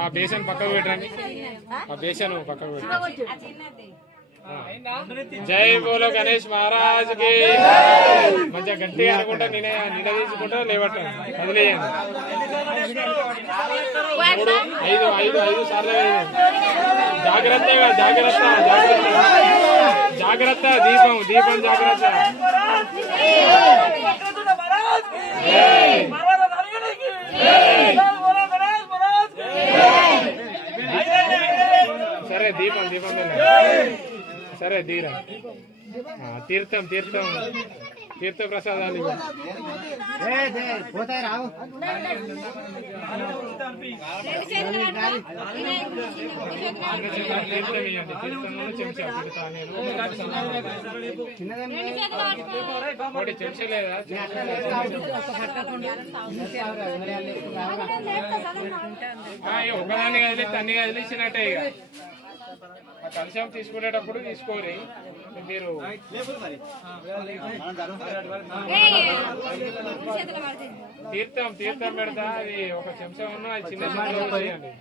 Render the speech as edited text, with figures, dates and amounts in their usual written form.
ఆ బేసన్ పక్కకు పెట్టండి, ఆ బేసన్ పక్కకు పెట్టండి. జై బోలో గణేష్ మహారాజ్ కి. మంచిగా గట్టిగా అనుకుంటా నిలదీసుకుంటా లేవట్టండి, వదిలేయండి. 3, 5 5 సార్లు జాగ్రత్తగా, జాగ్రత్త జాగ్రత్త జాగ్రత్త. దీపం దీపం జాగ్రత్త. సరే దీపం దీపం సరే తీరా. తీర్థం తీర్థం తీర్థ ప్రసాదాలు ఒకటి చెంచలేదా? ఒకదాన్ని కదిలిస్తే అన్ని కదిలిచ్చినట్టే. ఇక కలశం తీసుకునేటప్పుడు తీసుకోరి మీరు. తీర్థం తీర్థం పెడతా, అది ఒక చెంచా ఉన్నా అది చిన్న చెంచా చేయండి.